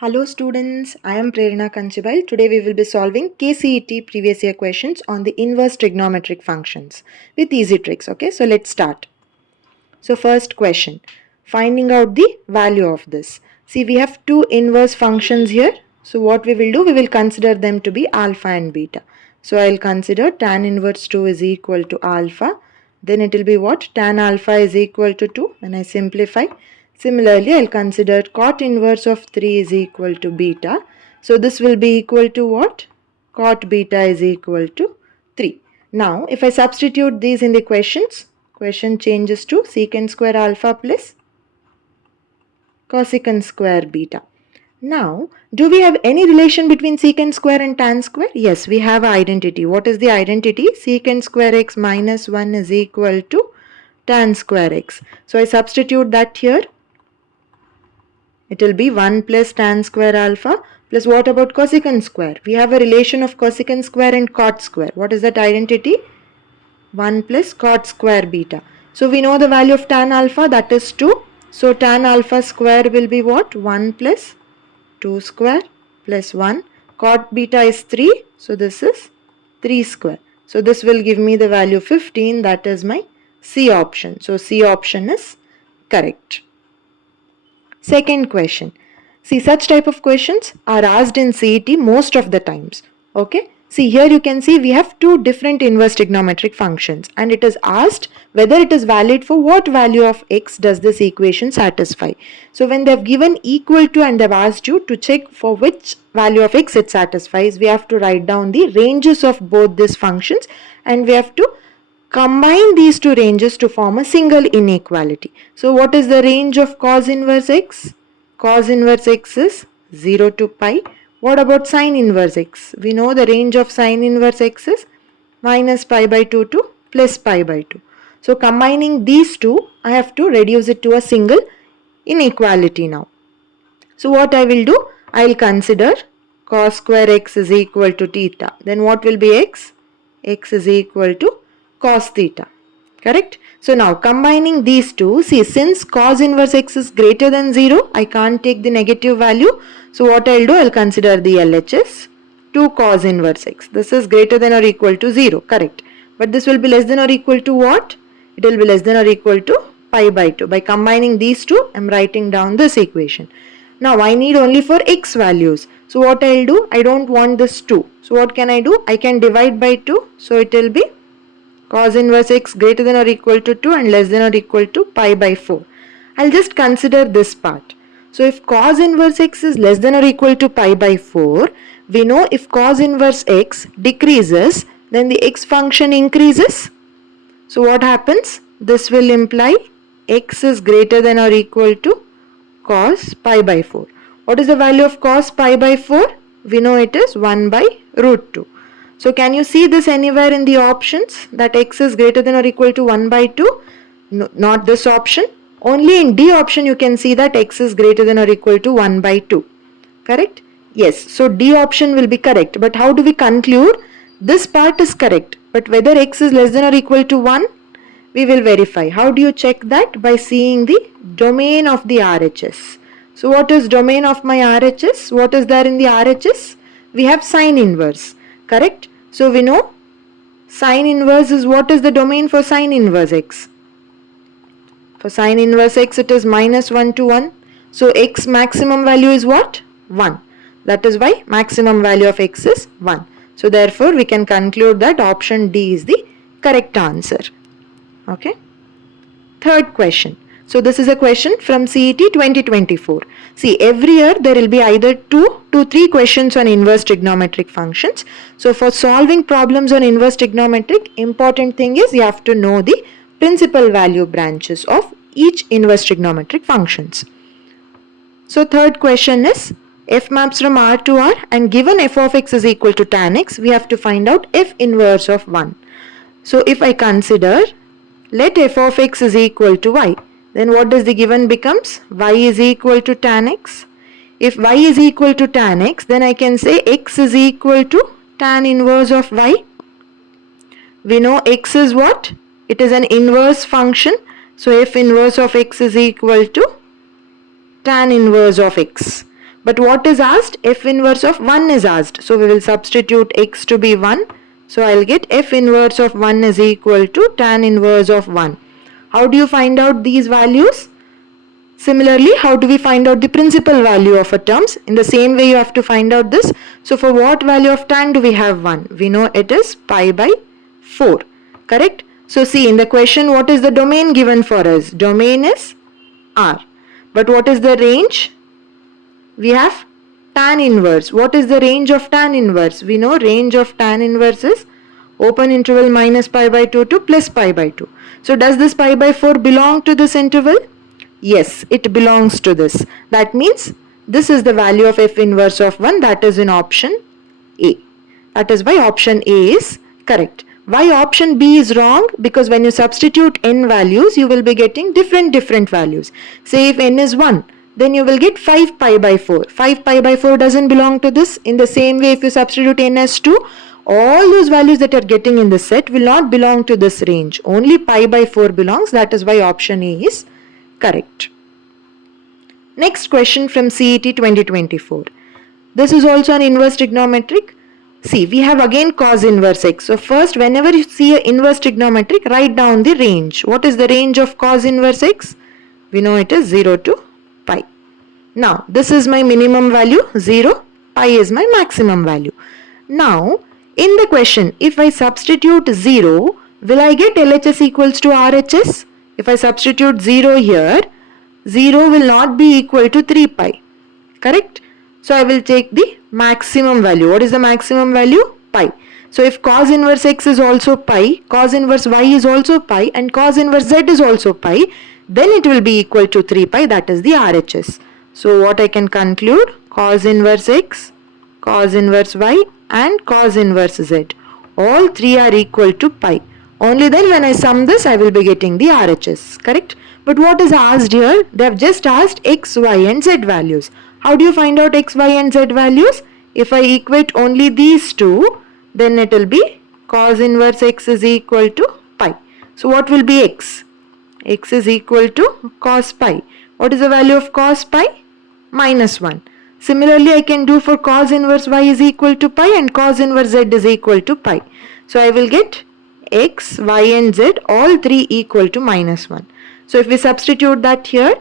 Hello students, I am Prerna Kanchibai. Today we will be solving KCET previous year questions on the inverse trigonometric functions with easy tricks. Okay, so let's start. So first question, finding out the value of this. See, we have two inverse functions here. So what we will do, we will consider them to be alpha and beta. So I'll consider tan inverse 2 is equal to alpha. Then it will be what? Tan alpha is equal to 2 when I simplify. Similarly, I'll consider cot inverse of 3 is equal to beta. So this will be equal to what? Cot beta is equal to 3. Now, if I substitute these in the questions, question changes to secant square alpha plus cosecant square beta. Now, do we have any relation between secant square and tan square? Yes, we have an identity. What is the identity? Secant square x minus 1 is equal to tan square x. So I substitute that here. It will be 1 plus tan square alpha plus what about cosecant square? We have a relation of cosecant square and cot square. What is that identity? 1 plus cot square beta. So we know the value of tan alpha, that is 2. So tan alpha square will be what? 1 plus 2 square plus 1. Cot beta is 3. So this is 3 square. So this will give me the value 15. That is my C option. So C option is correct. Second question. See, such type of questions are asked in CET most of the times. Okay. See, here you can see we have two different inverse trigonometric functions and it is asked whether it is valid for what value of x does this equation satisfy. So when they have given equal to and they have asked you to check for which value of x it satisfies, we have to write down the ranges of both these functions and we have to combine these two ranges to form a single inequality. So what is the range of cos inverse x? Cos inverse x is 0 to pi. What about sin inverse x? We know the range of sin inverse x is minus pi by 2 to plus pi by 2. So combining these two, I have to reduce it to a single inequality now. So what I will do? I will consider cos square x is equal to theta. Then what will be x? X is equal to cos theta. Correct? So now combining these two, see, since cos inverse x is greater than 0, I can't take the negative value. So what I'll do, I'll consider the LHS 2 cos inverse x. This is greater than or equal to 0. Correct. But this will be less than or equal to what? It will be less than or equal to pi by 2. By combining these two, I'm writing down this equation. Now I need only for x values. So what I'll do, I don't want this 2. So what can I do? I can divide by 2. So it will be cos inverse x greater than or equal to 2 and less than or equal to pi by 4. I'll just consider this part. So if cos inverse x is less than or equal to pi by 4, we know if cos inverse x decreases, then the x function increases. So what happens? This will imply x is greater than or equal to cos pi by 4. What is the value of cos pi by 4? We know it is 1 by root 2. So can you see this anywhere in the options that x is greater than or equal to 1 by 2? No, not this option. Only in D option you can see that x is greater than or equal to 1 by 2. Correct? Yes. So D option will be correct. But how do we conclude? This part is correct. But whether x is less than or equal to 1, we will verify. How do you check that? By seeing the domain of the RHS. So what is domain of my RHS? What is there in the RHS? We have sine inverse. Correct? So we know sine inverse is, what is the domain for sine inverse x? For sine inverse x it is minus 1 to 1. So x maximum value is what? 1. That is why maximum value of x is 1. So therefore we can conclude that option D is the correct answer. Okay. Third question. So this is a question from CET 2024. See, every year there will be either 2 to 3 questions on inverse trigonometric functions. So for solving problems on inverse trigonometric, important thing is you have to know the principal value branches of each inverse trigonometric functions. So third question is f maps from R to R and given f of x is equal to tan x, we have to find out f inverse of 1. So if I consider, let f of x is equal to y. Then what does the given becomes? Y is equal to tan x. If y is equal to tan x, then I can say x is equal to tan inverse of y. We know x is what? It is an inverse function. So f inverse of x is equal to tan inverse of x. But what is asked? F inverse of 1 is asked. So we will substitute x to be 1. So I'll get F inverse of 1 is equal to tan inverse of 1. How do you find out these values? Similarly, how do we find out the principal value of a terms? In the same way you have to find out this. So for what value of tan do we have 1? We know it is pi by 4. Correct? So see, in the question, what is the domain given for us? Domain is R. But what is the range? We have tan inverse. What is the range of tan inverse? We know range of tan inverse is open interval minus pi by 2 to plus pi by 2. So does this pi by 4 belong to this interval? Yes, it belongs to this. That means this is the value of F inverse of 1, that is in option A. That is why option A is correct. Why option B is wrong? Because when you substitute n values, you will be getting different values. Say if n is 1, then you will get 5 pi by 4. 5 pi by 4 doesn't belong to this. In the same way, if you substitute n as 2, all those values that you are getting in this set will not belong to this range. Only pi by 4 belongs. That is why option A is correct. Next question from CET 2024. This is also an inverse trigonometric. See, we have again cos inverse x. So first, whenever you see an inverse trigonometric, write down the range. What is the range of cos inverse x? We know it is 0 to pi. Now, this is my minimum value, 0. Pi is my maximum value. Now, in the question, if I substitute 0, will I get LHS equals to RHS? If I substitute 0 here, 0 will not be equal to 3 pi. Correct? So I will take the maximum value. What is the maximum value? Pi. So if cos inverse x is also pi, cos inverse y is also pi, and cos inverse z is also pi, then it will be equal to 3 pi. That is the RHS. So what I can conclude? Cos inverse x, cos inverse y, and cos inverse z. All three are equal to pi. Only then when I sum this, I will be getting the RHS. Correct? But what is asked here? They have just asked x, y and z values. How do you find out x, y and z values? If I equate only these two, then it will be cos inverse x is equal to pi. So what will be x? X is equal to cos pi. What is the value of cos pi? Minus 1. Similarly, I can do for cos inverse y is equal to pi and cos inverse z is equal to pi. So I will get x, y and z all three equal to minus 1. So if we substitute that here,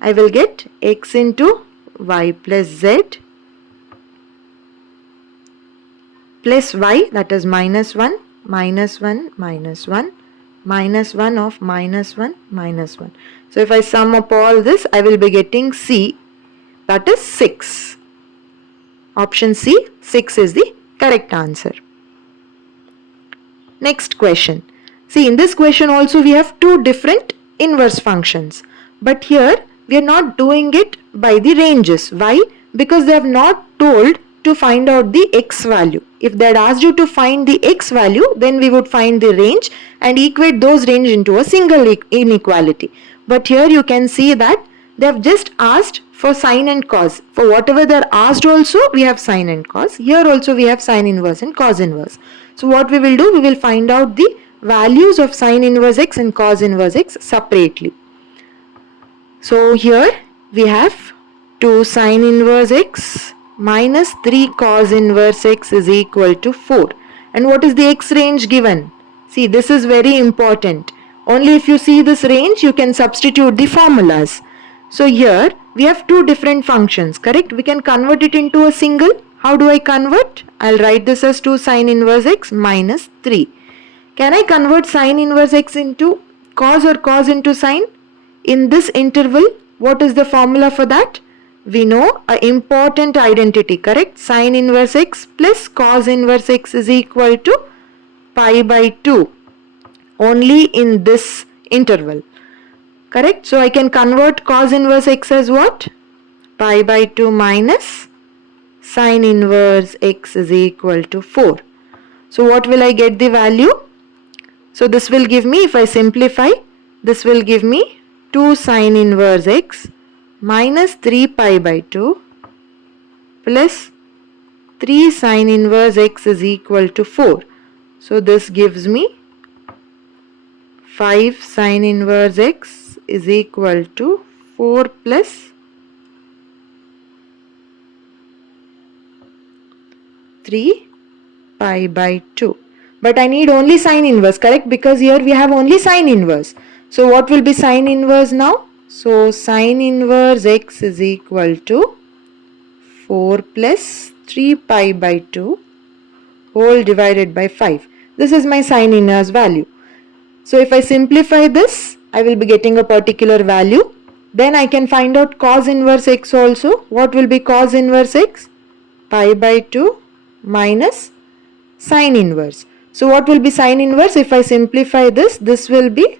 I will get x into y plus z plus y, that is minus 1, minus 1, minus 1, minus 1 of minus 1, minus 1. So if I sum up all this, I will be getting C, that is 6. Option C, 6 is the correct answer. Next question. See, in this question also we have two different inverse functions. But here we are not doing it by the ranges. Why? Because they have not told to find out the x value. If they had asked you to find the x value, then we would find the range and equate those range into a single inequality. But here you can see that they have just asked for sine and cos. For whatever they are asked also, we have sine and cos. Here also we have sine inverse and cos inverse. So what we will do, we will find out the values of sine inverse x and cos inverse x separately. So here we have 2 sine inverse x minus 3 cos inverse x is equal to 4. And what is the x range given? See, this is very important. Only if you see this range, you can substitute the formulas. So here we have two different functions, correct? We can convert it into a single. How do I convert? I'll write this as 2 sine inverse x minus 3. Can I convert sine inverse x into cos or cos into sine? In this interval, what is the formula for that? We know an important identity, correct? Sine inverse x plus cos inverse x is equal to pi by 2. Only in this interval. Correct? So I can convert cos inverse x as what? Pi by 2 minus sine inverse x is equal to 4. So what will I get the value? So this will give me, if I simplify, this will give me 2 sine inverse x minus 3 pi by 2 plus 3 sine inverse x is equal to 4. So this gives me 5 sine inverse x is equal to 4 plus 3 pi by 2. But I need only sine inverse, correct? Because here we have only sine inverse. So what will be sine inverse now? So sine inverse x is equal to 4 plus 3 pi by 2 whole divided by 5. This is my sine inverse value. So if I simplify this, I will be getting a particular value. Then I can find out cos inverse x also. What will be cos inverse x? Pi by 2 minus sine inverse. So what will be sine inverse? If I simplify this, this will be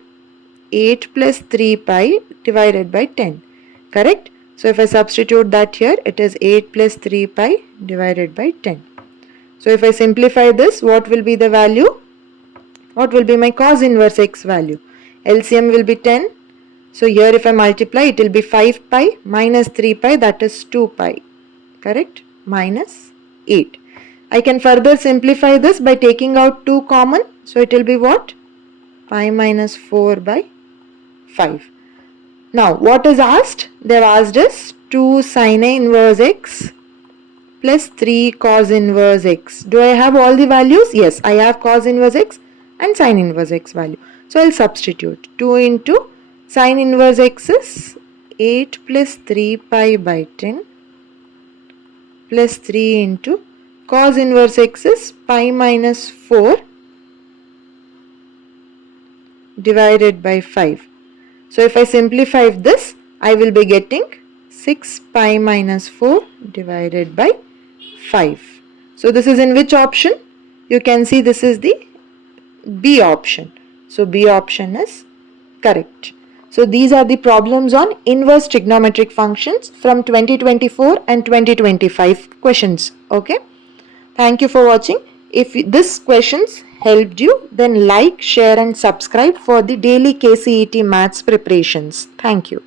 8 plus 3 pi divided by 10. Correct? So if I substitute that here, it is 8 plus 3 pi divided by 10. So if I simplify this, what will be the value? What will be my cos inverse x value? LCM will be 10. So here if I multiply, it will be 5 pi minus 3 pi, that is 2 pi. Correct? Minus 8. I can further simplify this by taking out 2 common. So it will be what? Pi minus 4 by 5. Now what is asked? They have asked us 2 sine inverse x plus 3 cos inverse x. Do I have all the values? Yes, I have cos inverse x and sine inverse x value. So I'll substitute 2 into sine inverse x is 8 plus 3 pi by 10 plus 3 into cos inverse x is pi minus 4 divided by 5. So if I simplify this, I will be getting 6 pi minus 4 divided by 5. So this is in which option? You can see this is the B option. So B option is correct. So these are the problems on inverse trigonometric functions from 2024 and 2025 questions. Okay. Thank you for watching. If this questions helped you, then like, share and subscribe for the daily KCET Maths preparations. Thank you.